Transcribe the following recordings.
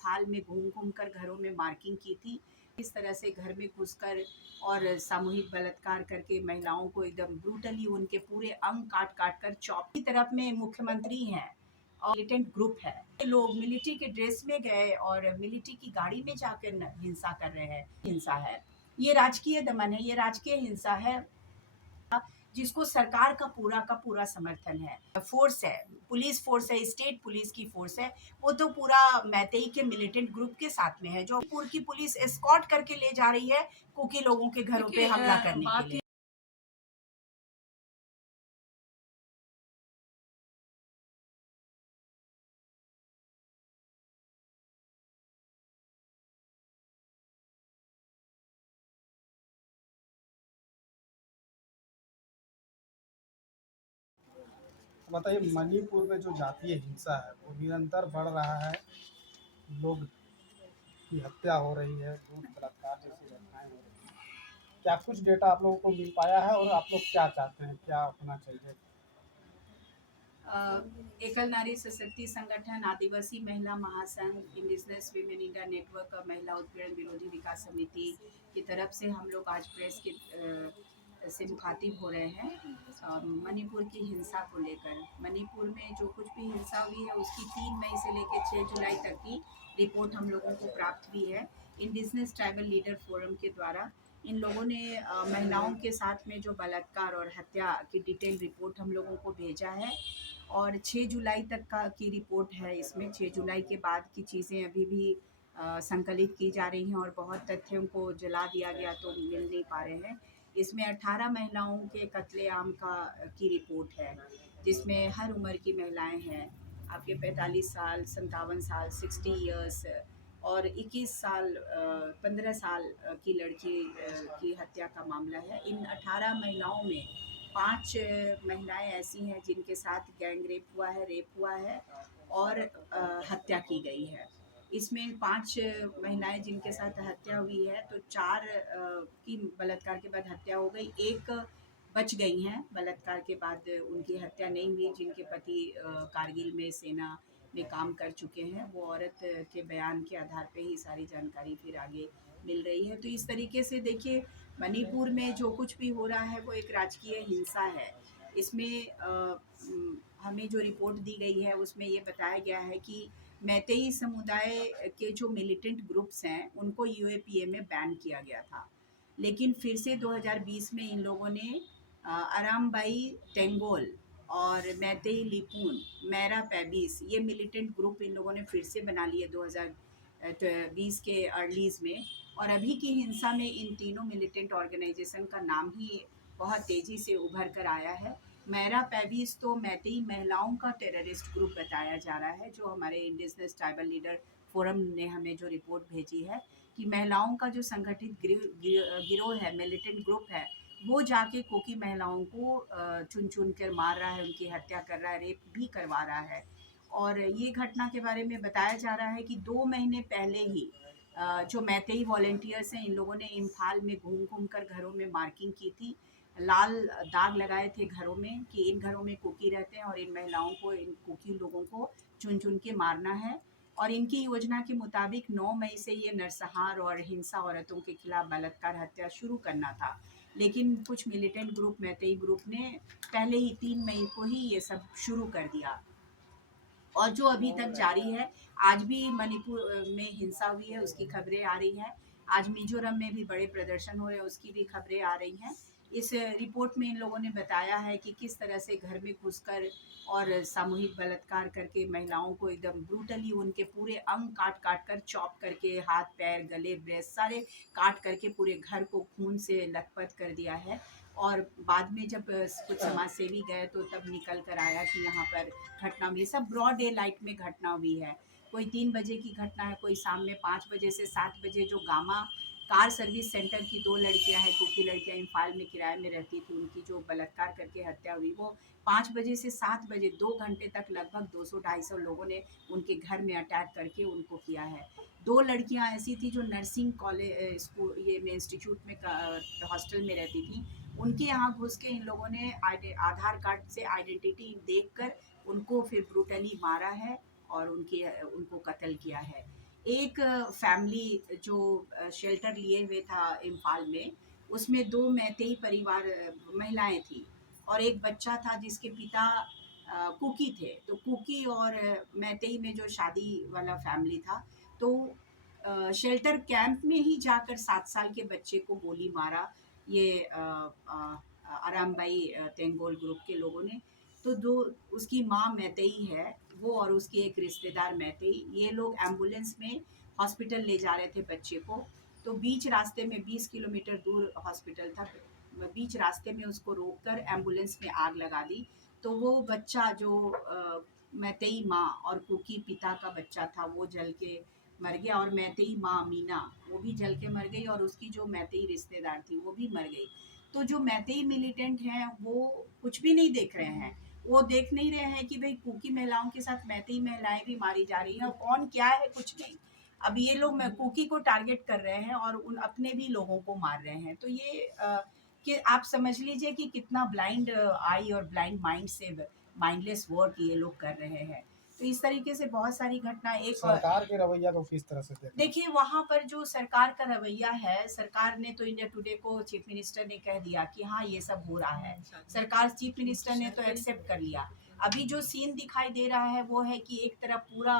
इम्फाल में घूम घूम कर घरों में मार्किंग की थी। इस तरह से घर में घुसकर और सामूहिक बलात्कार करके महिलाओं को एकदम ब्रूटली उनके पूरे अंग काट काट कर चौप की तरफ में मुख्यमंत्री हैं और मिलिटेंट ग्रुप है। ये लोग मिलिट्री के ड्रेस में गए और मिलिट्री की गाड़ी में जाकर हिंसा कर रहे हैं। हिंसा है, ये राजकीय दमन है, ये राजकीय हिंसा है जिसको सरकार का पूरा समर्थन है। फोर्स है, पुलिस फोर्स है, स्टेट पुलिस की फोर्स है, वो तो पूरा मैतेई के मिलिटेंट ग्रुप के साथ में है जो पूरी की पुलिस एस्कॉर्ट करके ले जा रही है कुकी लोगों के घरों पे हमला करने के लिए। बताइए, मणिपुर में जो जातीय हिंसा है वो निरंतर बढ़ रहा है। लोग की हत्या हो रही है, दूध बलात्कार जैसी घटनाएं हो रही हैं। क्या कुछ डेटा आप लोगों को मिल पाया है और आप लोग क्या चाहते हैं, क्या होना चाहिए? एकल नारी सशक्ति संगठन, आदिवासी महिला महासंघ, इंडिजिनस वीमेन इंडिया नेटवर्क और महिला उत्पीड़न विरोधी विकास समिति की तरफ से हम लोग आज प्रेस के से मुखातिब हो रहे हैं मणिपुर की हिंसा को लेकर। मणिपुर में जो कुछ भी हिंसा हुई है उसकी 3 मई से लेकर 6 जुलाई तक की रिपोर्ट हम लोगों को प्राप्त हुई है इंडिजिनस ट्राइबल लीडर फोरम के द्वारा। इन लोगों ने महिलाओं के साथ में जो बलात्कार और हत्या की डिटेल रिपोर्ट हम लोगों को भेजा है और 6 जुलाई तक का की रिपोर्ट है। इसमें 6 जुलाई के बाद की चीज़ें अभी भी संकलित की जा रही हैं और बहुत तथ्यों को जला दिया गया तो मिल नहीं पा रहे हैं। इसमें 18 महिलाओं के कत्लेआम की रिपोर्ट है जिसमें हर उम्र की महिलाएं हैं। आपके 45 साल, 57 साल, 60 इयर्स और 21 साल 15 साल की लड़की की हत्या का मामला है। इन 18 महिलाओं में 5 महिलाएं ऐसी हैं जिनके साथ गैंग रेप हुआ है, रेप हुआ है और हत्या की गई है। इसमें 5 महिलाएं जिनके साथ हत्या हुई है तो 4 की बलात्कार के बाद हत्या हो गई, 1 बच गई हैं बलात्कार के बाद उनकी हत्या नहीं हुई जिनके पति कारगिल में सेना में काम कर चुके हैं। वो औरत के बयान के आधार पे ही सारी जानकारी फिर आगे मिल रही है। तो इस तरीके से देखिए मणिपुर में जो कुछ भी हो रहा है वो एक राजकीय हिंसा है। इसमें हमें जो रिपोर्ट दी गई है उसमें ये बताया गया है कि मैतेई समुदाय के जो मिलिटेंट ग्रुप्स हैं उनको यूएपीए में बैन किया गया था, लेकिन फिर से 2020 में इन लोगों ने अरामबाई टेंगोल और मैतेई लिपून, मैरा पैबिस, ये मिलिटेंट ग्रुप इन लोगों ने फिर से बना लिए 2020 के अर्लीज में। और अभी की हिंसा में इन तीनों मिलिटेंट ऑर्गेनाइजेशन का नाम ही बहुत तेज़ी से उभर कर आया है। मैरा पैबिस तो मैतेई महिलाओं का टेररिस्ट ग्रुप बताया जा रहा है, जो हमारे इंडिजिनस ट्राइबल लीडर फोरम ने हमें जो रिपोर्ट भेजी है कि महिलाओं का जो संगठित गिरोह है, मिलिटेंट ग्रुप है, वो जाके कोकी महिलाओं को चुन चुन कर मार रहा है, उनकी हत्या कर रहा है, रेप भी करवा रहा है। और ये घटना के बारे में बताया जा रहा है कि 2 महीने पहले ही जो मैतेई वॉलेंटियर्स हैं इन लोगों ने इम्फाल में घूम घूम कर घरों में मार्किंग की थी, लाल दाग लगाए थे घरों में कि इन घरों में कुकी रहते हैं और इन महिलाओं को, इन कुकी लोगों को चुन चुन के मारना है। और इनकी योजना के मुताबिक 9 मई से ये नरसंहार और हिंसा औरतों के खिलाफ बलात्कार हत्या शुरू करना था, लेकिन कुछ मिलिटेंट ग्रुप, मैतेई ग्रुप ने पहले ही 3 मई को ही ये सब शुरू कर दिया और जो अभी तक जारी है। आज भी मणिपुर में हिंसा हुई है उसकी खबरें आ रही हैं। आज मिजोरम में भी बड़े प्रदर्शन हो रहे हैं उसकी भी खबरें आ रही हैं। इस रिपोर्ट में इन लोगों ने बताया है कि किस तरह से घर में घुसकर और सामूहिक बलात्कार करके महिलाओं को एकदम ब्रूटली उनके पूरे अंग काट काट कर चॉप करके हाथ पैर गले ब्रेस्ट सारे काट करके पूरे घर को खून से लथपथ कर दिया है। और बाद में जब कुछ समाज सेवी गए तो तब निकल कर आया कि यहाँ पर घटना हुई। सब ब्रॉड डे लाइट में घटना हुई है। कोई 3 बजे की घटना है, कोई शाम में 5 बजे से 7 बजे। जो गामा कार सर्विस सेंटर की 2 लड़कियां हैं, कुकी लड़कियां इम्फाल में किराए में रहती थी, उनकी जो बलात्कार करके हत्या हुई वो 5 बजे से 7 बजे 2 घंटे तक लगभग 200-250 लोगों ने उनके घर में अटैक करके उनको किया है। 2 लड़कियां ऐसी थी जो नर्सिंग कॉलेज स्कूल ये में इंस्टीट्यूट में हॉस्टल में रहती थी। उनके यहाँ घुस के इन लोगों ने आधार कार्ड से आइडेंटिटी देखकर उनको फिर ब्रूटली मारा है और उनको कत्ल किया है। एक फैमिली जो शेल्टर लिए हुए था इम्फाल में, उसमें 2 मैतेई परिवार महिलाएँ थीं और एक बच्चा था जिसके पिता कुकी थे। तो कुकी और मैतेई में जो शादी वाला फैमिली था, तो शेल्टर कैंप में ही जाकर 7 साल के बच्चे को गोली मारा ये आरामबाई तेंगोल ग्रुप के लोगों ने। तो दो उसकी माँ मैतेई है, वो और उसके एक रिश्तेदार मैतेई, ये लोग एम्बुलेंस में हॉस्पिटल ले जा रहे थे बच्चे को। तो बीच रास्ते में 20 किलोमीटर दूर हॉस्पिटल था, बीच रास्ते में उसको रोककर एम्बुलेंस में आग लगा दी। तो वो बच्चा जो मैतेई माँ और कुकी पिता का बच्चा था, वो जल के मर गया और मैतेई माँ मीना वो भी जल के मर गई और उसकी जो मैतेई रिश्तेदार थी वो भी मर गई। तो जो मैतेई मिलिटेंट हैं वो कुछ भी नहीं देख रहे हैं, वो देख नहीं रहे हैं कि भाई कुकी महिलाओं के साथ मैतेई महिलाएं भी मारी जा रही हैं और कौन क्या है कुछ नहीं। अब ये लोग कुकी को टारगेट कर रहे हैं और उन अपने भी लोगों को मार रहे हैं। तो ये कि आप समझ लीजिए कि कितना ब्लाइंड आई और ब्लाइंड माइंड से माइंडलेस वर्क ये लोग कर रहे हैं। तो इस तरीके से बहुत सारी घटना एक सरकार के रवैया को किस तरह से देख रहे हैं? देखिए वहाँ पर जो सरकार का रवैया है, सरकार ने तो इंडिया टुडे को चीफ मिनिस्टर ने कह दिया कि हाँ ये सब हो रहा है। सरकार चीफ मिनिस्टर ने तो एक्सेप्ट कर लिया। अभी जो सीन दिखाई दे रहा है वो है कि एक तरफ पूरा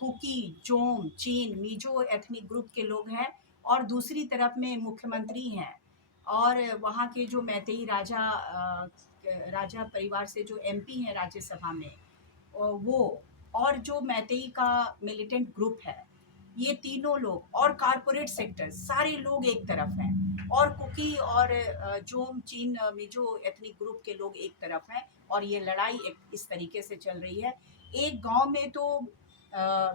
कुकी, जोम, चीन, मिजो एथनिक ग्रुप के लोग हैं और दूसरी तरफ में मुख्यमंत्री हैं और वहाँ के जो मैतेई राजा परिवार से जो एमपी हैं राज्यसभा में, वो और जो मैतेई का मिलिटेंट ग्रुप है, ये तीनों लोग और कारपोरेट सेक्टर सारे लोग एक तरफ हैं और कुकी और जोम, चीन, मिजो एथनिक ग्रुप के लोग एक तरफ हैं और ये लड़ाई इस तरीके से चल रही है। एक गांव में तो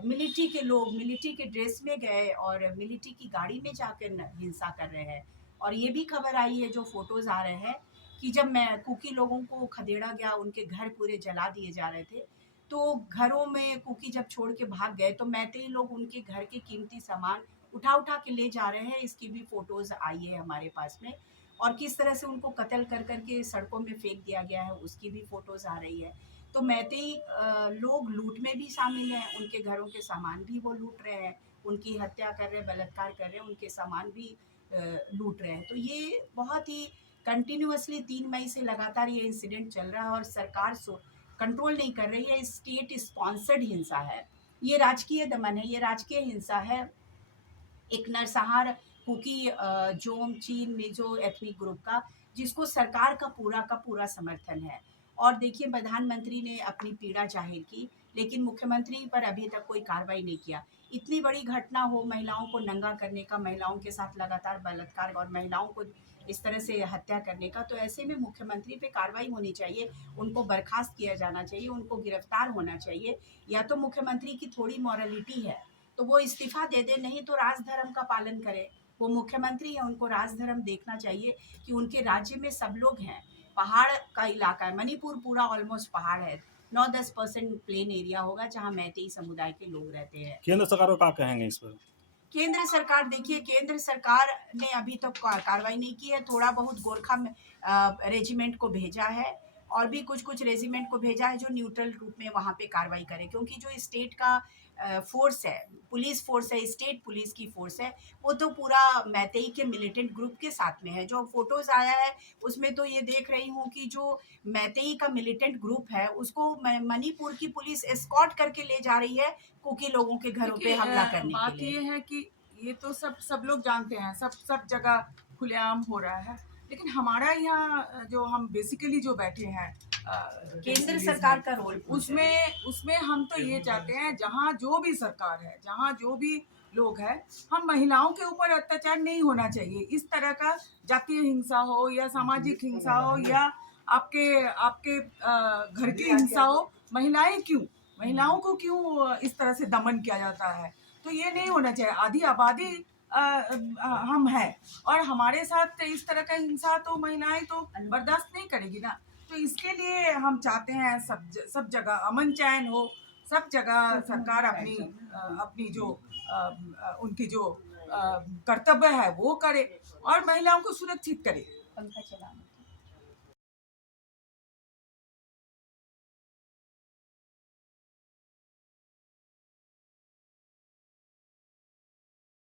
मिलिट्री के लोग मिलिट्री के ड्रेस में गए और मिलिट्री की गाड़ी में जाकर हिंसा कर रहे हैं। और ये भी खबर आई है, जो फोटोज आ रहे हैं, कि जब मैं कुकी लोगों को खदेड़ा गया, उनके घर पूरे जला दिए जा रहे थे, तो घरों में कुकी जब छोड़ के भाग गए तो मैतेई लोग उनके घर के कीमती सामान उठा उठा के ले जा रहे हैं। इसकी भी फोटोज आई है हमारे पास में और किस तरह से उनको कत्ल कर करके सड़कों में फेंक दिया गया है, उसकी भी फोटोज आ रही है। तो मैतेई लोग लूट में भी शामिल हैं, उनके घरों के सामान भी वो लूट रहे हैं, उनकी हत्या कर रहे हैं, बलात्कार कर रहे हैं, उनके सामान भी लूट रहे हैं। तो ये बहुत ही कंटिन्यूअसली 3 मई से लगातार ये इंसिडेंट चल रहा है और सरकार कंट्रोल नहीं कर रही है। स्टेट स्पॉन्सर्ड हिंसा है, ये राजकीय दमन है, ये राजकीय हिंसा है। एक नरसंहार कुकी, जोम, चीन, मिजो एथनिक ग्रुप का, जिसको सरकार का पूरा समर्थन है। और देखिए प्रधानमंत्री ने अपनी पीड़ा जाहिर की, लेकिन मुख्यमंत्री पर अभी तक कोई कार्रवाई नहीं किया। इतनी बड़ी घटना हो, महिलाओं को नंगा करने का, महिलाओं के साथ लगातार बलात्कार और महिलाओं को इस तरह से हत्या करने का, तो ऐसे में मुख्यमंत्री पे कार्रवाई होनी चाहिए, उनको बर्खास्त किया जाना चाहिए, उनको गिरफ्तार होना चाहिए। या तो मुख्यमंत्री की थोड़ी मॉरलिटी है तो वो इस्तीफा दे दे, नहीं तो राजधर्म का पालन करे। वो मुख्यमंत्री है, उनको राजधर्म देखना चाहिए कि उनके राज्य में सब लोग हैं। पहाड़ का इलाका है, मणिपुर पूरा ऑलमोस्ट पहाड़ है, 9-10% प्लेन एरिया होगा जहाँ मैतेई समुदाय के लोग रहते हैं। केंद्र सरकार को क्या कहेंगे इस पर? केंद्र सरकार, देखिए केंद्र सरकार ने अभी तक कार्रवाई नहीं की है। थोड़ा बहुत गोरखा में रेजिमेंट को भेजा है और भी कुछ कुछ रेजिमेंट को भेजा है जो न्यूट्रल रूप में वहाँ पे कार्रवाई करे, क्योंकि जो स्टेट का फोर्स है, पुलिस फोर्स है, स्टेट पुलिस की फोर्स है, वो तो पूरा मैतेई के मिलिटेंट ग्रुप के साथ में है। जो फोटोज आया है उसमें तो ये देख रही हूँ कि जो मैतेई का मिलिटेंट ग्रुप है उसको मणिपुर की पुलिस एस्कॉर्ट करके ले जा रही है कुकी लोगों के घरों पे हमला करने बात के लिए। ये है कि ये तो सब लोग जानते हैं, सब जगह खुलेआम हो रहा है, लेकिन हमारा यहाँ जो हम बेसिकली जो बैठे हैं केंद्र सरकार का रोल उसमें हम तो ये चाहते हैं, जहाँ जो भी सरकार है, जहाँ जो भी लोग हैं, हम महिलाओं के ऊपर अत्याचार नहीं होना चाहिए। इस तरह का जातीय हिंसा हो या सामाजिक हिंसा हो या आपके घर की हिंसा हो, महिलाओं को क्यों इस तरह से दमन किया जाता है? तो ये नहीं होना चाहिए। आधी आबादी हम हैं और हमारे साथ इस तरह का हिंसा तो महिलाएं तो बर्दाश्त नहीं करेगी ना। तो इसके लिए हम चाहते हैं सब जगह अमन चैन हो, सब जगह सरकार अपनी जो उनकी जो कर्तव्य है वो करे और महिलाओं को सुरक्षित करे। पंखा चलाना।